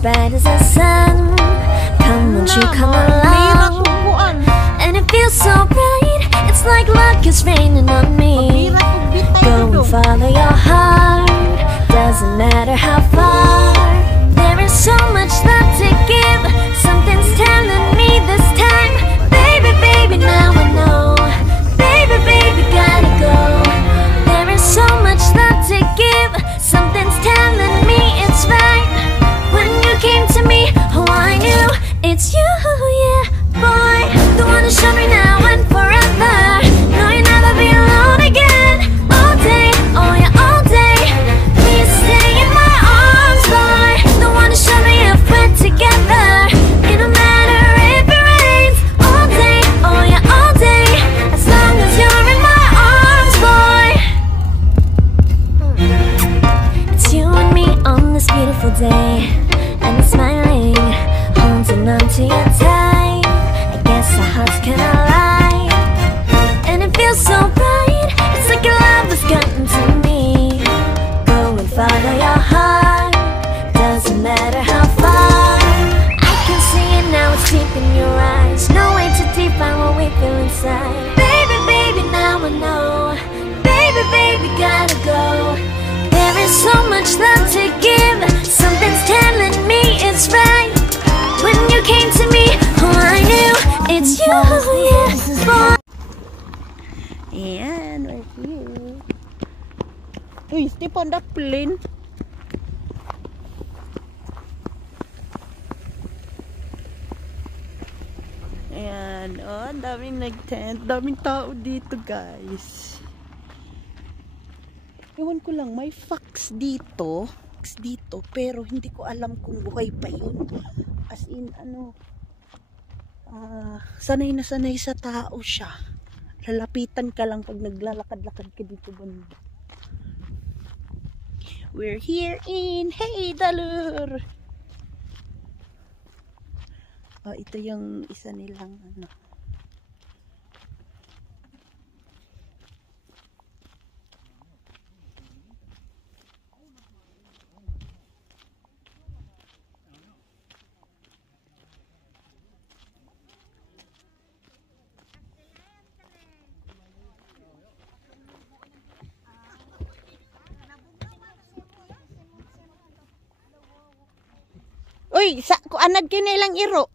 bright as the sun. Come won't you come along? And it feels so bright, it's like luck is raining on me. Go and follow your heart, doesn't matter how far. There is so much love to give, something's telling me this time. Baby, baby, now I know. Baby, baby, gotta go. There is so much love to give, something's telling me it's right. When you came to me, oh I knew it's you, yeah, boy. The one who showed me now and forever. No, you'll never be alone again. All day, oh yeah, all day. Please stay in my arms, boy. The one who showed me if we're together. It don't matter if it rains. All day, oh yeah, all day. As long as you're in my arms, boy. It's you and me on this beautiful day, and it's smiling, holding on to your tight. I guess our hearts can align, and it feels so bright. It's like your love has gotten to me. Go and follow your heart, doesn't matter how far. I can see it now, it's deep in your eyes. No way to define what we feel inside. Baby, baby, now I know. Baby, baby, gotta go. There is so much love to give, something's telling me it's right. When you came to me, oh I knew it's you, yeah, boy. And we're here. Uy, step on the plane. Ayan, oh, daming nag-tent. Daming tao dito, guys. Ewan ko lang, may fox dito. Pero hindi ko alam kung buhay pa yun. As in, ano, sanay na sanay sa tao siya. Lalapitan ka lang pag naglalakad-lakad ka dito banda. We're here in Haidalur. Oh, ito yung isa nilang ano. Uy, anad kinilang iro.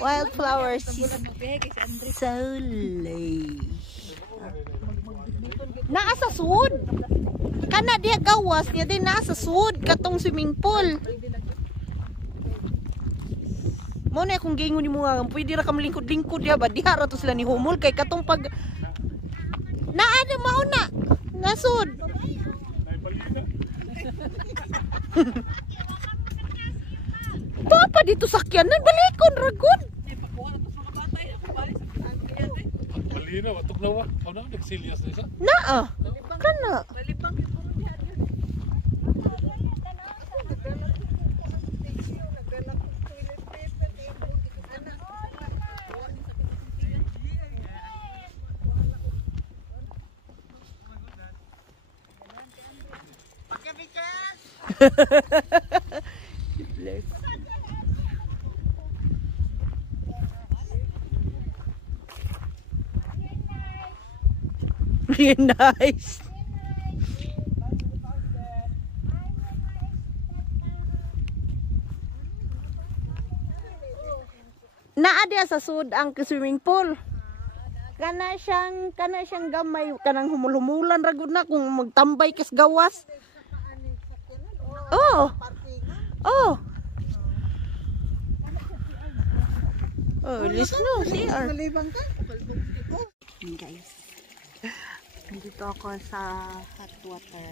Wildflowers is so lay. Naa sa sud. Kana diya gawas, niya din naa sa sud katong swimming pool. Mo na kung gingon mo nga, pwede ra ka malingkod-lingkod diha ba? Diha ra to sila ni humol kay katong pag naa na mauna. Nasud. Papa dito sakyan nan balikon ragod. Balina watok na wa. Ano nagsilyas na isa? Naa. Kana. Bless. Really nice. Naa dia sa sud ang swimming pool. Kana siyang gamay kanang humul-humulan ragud na kung magtambay kis gawas. Oh. Oh. Oh, listen no, CR. Guys. Nandito ako sa hot water.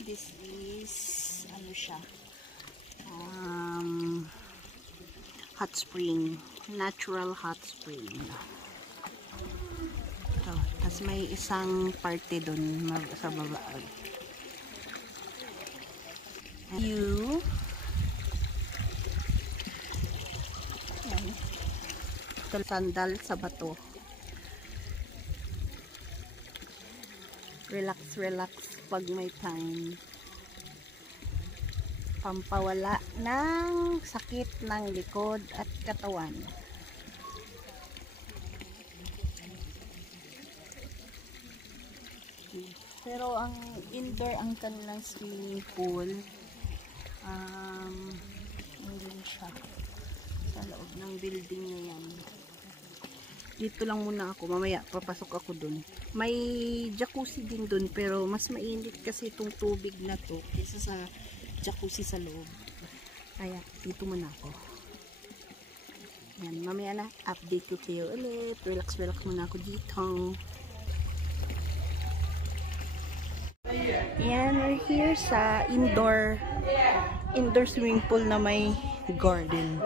This is ano siya? Hot spring, natural hot spring. Ito, tas may isang parte doon sa baba. You sandal sa bato. Relax pag may time. Pampawala ng sakit ng likod at katawan. Pero ang indoor ang kanilang swimming pool. Hindi siya sa loob ng building na yan. Dito lang muna ako, mamaya papasok ako dun. May jacuzzi din dun, pero mas mainit kasi itong tubig na to kaysa sa jacuzzi sa loob. Kaya dito muna ako. Yan, mamaya na update ko kayo ulit. Relax muna ako dito. Yan, we're here sa indoor swimming pool na may garden.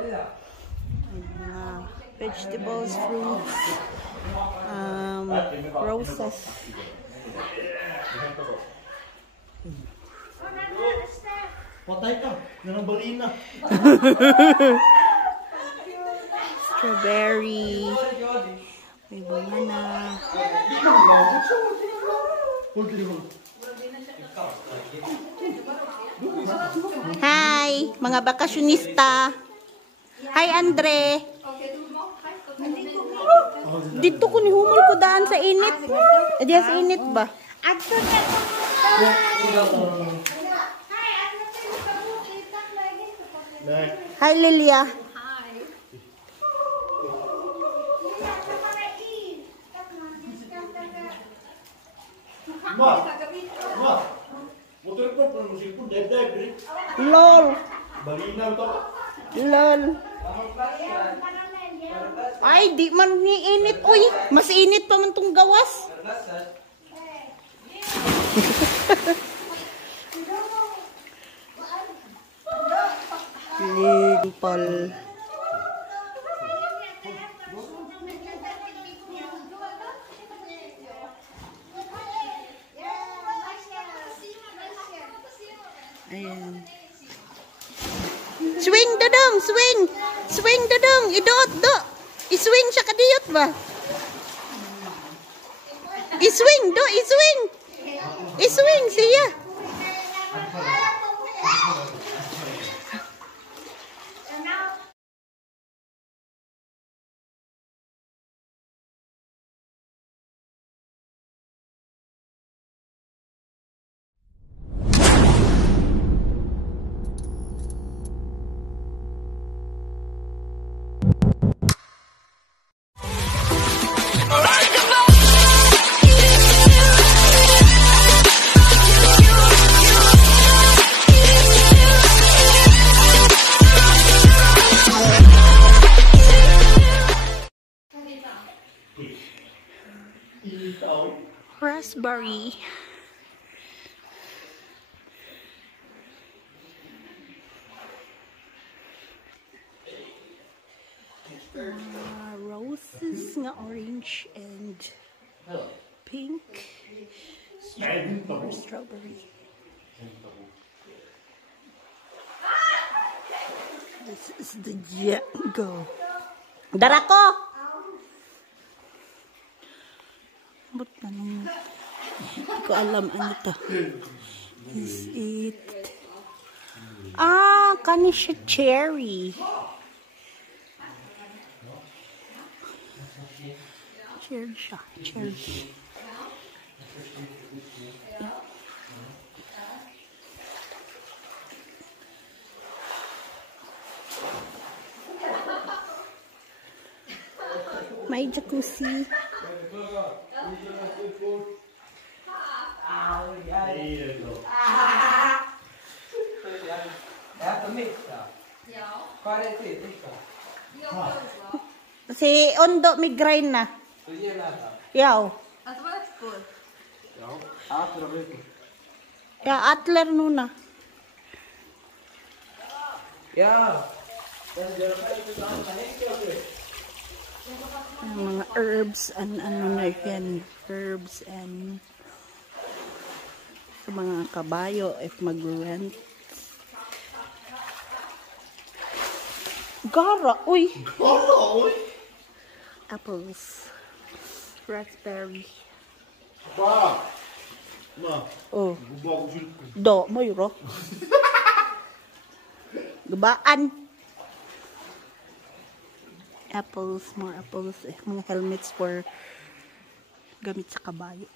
Vegetables, fruits, roses. Patay ka, nanambalina. Strawberry. May banana. Hi, mga bakasyonista. Hi, Andre. Dito ko ni humol ko daan sa init. Diyan sa init ba? Hi, Lilia. Motor ko pun musim pun dive. LOL. Balina to. LOL. Ay, di man ni init. Uy, mas init pa man tong gawas. Limpol. Ayan. Swing, Dudong! Swing! Swing, Dudong! Idot, do! I-swing siya kadiyot ba? I-swing, do! I-swing! I-swing siya! Raspberry. Roses nga orange and pink. Strawberry. This is the Django. Darako! But anong hindi ko alam ano to. Is it? Ah, kani siya cherry. Cherry siya. Cherry. May jacuzzi. Si Ondo migraine na. Yaw. Ya, Atler nuna. Mga herbs and ano na yan. Herbs and sa mga kabayo if mag-rent. Gara, uy! Apples. Raspberry. Ma, Oh, bubawa ko cellphone. do mo yuro. Gabaan. Apples, more apples. Mga helmets for gamit sa kabayo.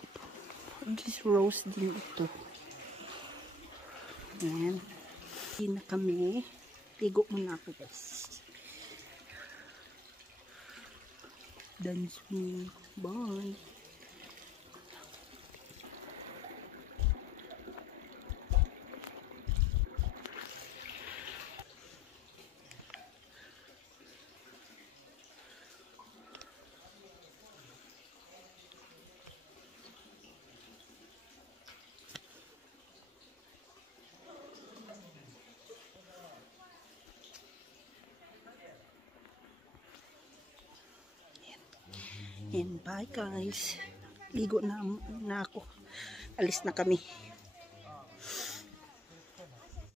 This rose din ito. Ayan. Hindi na kami. Ligo muna ako, guys. Dance me. Bye. And bye guys. Ligo na ako. Alis na kami.